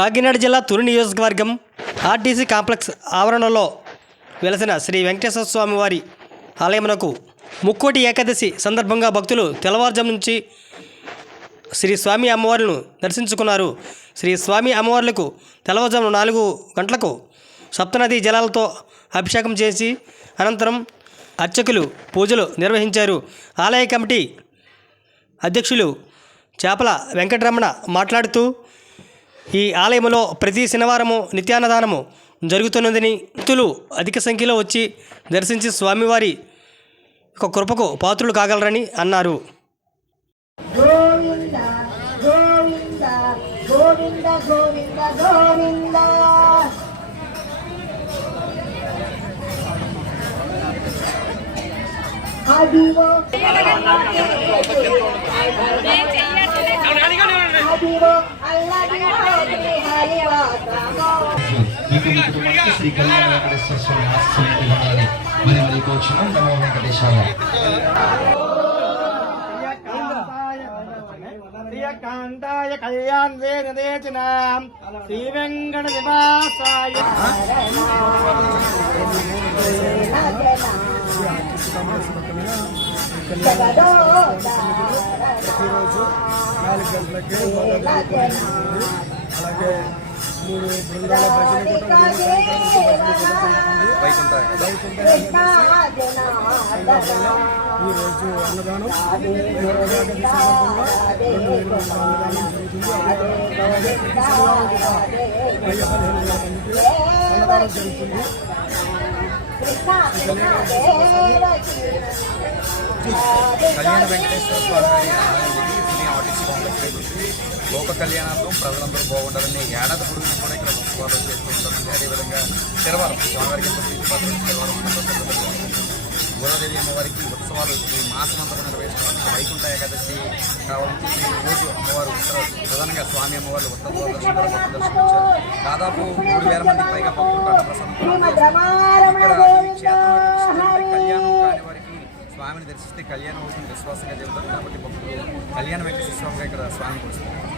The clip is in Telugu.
కాకినాడ జిల్లా తుని నియోజకవర్గం ఆర్టీసీ కాంప్లెక్స్ ఆవరణలో వెలసిన శ్రీ వెంకటేశ్వర స్వామి వారి ఆలయమునకు ముక్కోటి ఏకాదశి సందర్భంగా భక్తులు తెల్లవారుజాము నుంచి శ్రీ స్వామి అమ్మవారులను దర్శించుకున్నారు. శ్రీ స్వామి అమ్మవార్లకు తెల్లవారుజాము 4 గంటలకు సప్తనది జలాలతో అభిషేకం చేసి అనంతరం అర్చకులు పూజలు నిర్వహించారు. ఆలయ కమిటీ అధ్యక్షులు చేపల వెంకటరమణ మాట్లాడుతూ ఈ ఆలయంలో ప్రతి శనివారము నిత్యాన్నదానము జరుగుతున్నదని, భక్తులు అధిక సంఖ్యలో వచ్చి దర్శించి స్వామివారి కృపకు పాత్రులు కాగలరని అన్నారు. గోవింద గోవింద గోవింద గోవింద గోవింద అదివో శ్రీ కళ్యాణ వెంకటేశ్వర స్వామి ఆశీర్వాదాలు మరి కోరుచున్నాం. నమో వెంకటేశాయ. కాంతాయ కళ్యాణ వేదనాం శ్రీ వెంకట నివాసాయ ప్రతిరోజు 4 గంటలకే అలాగే 3 బృందాల భజన ఈరోజు అన్నదానం ఏకాదశి సందర్భంగా 2 అన్నదానం జరుగుతుంది. అలాగే ప్రతి శనివారం కూడా 15,000 మందికి అన్నదానం జరుగుతుంది. కళ్యాణ వెంకటేశ్వర స్వామి తుని ఆర్టీసీ కాంప్లెక్స్ లోక కళ్యాణార్థం ప్రజలందరూ బాగుండాలని ఏడాది పొడుగునా కూడా ఇక్కడ ఉత్సవాలు చేస్తూ ఉంటామండి. అదేవిధంగా శనివారం స్వామివారికి శనివారం గోదాదేవి అమ్మవారికి ఉత్సవాలు ఈ మాసం అంతా కూడా నిర్వహిస్తున్నాం. వైకుంఠ ఏకాదశి కావాలని ఈరోజు అమ్మవారు ప్రధానంగా స్వామి అమ్మవారు ఉత్తర దర్శించారు. దాదాపు 3,000 మందికి పైగా భక్తులు కన్నప్రసన్నం కళ్యాణం కాని వారికి స్వామిని దర్శిస్తే కళ్యాణం అవుతుంది విశ్వాసంగా చెబుతారు. కాబట్టి భక్తులు కళ్యాణ వెంకటేశ్వర స్వామిగా ఇక్కడ స్వామిని కొలుస్తారు.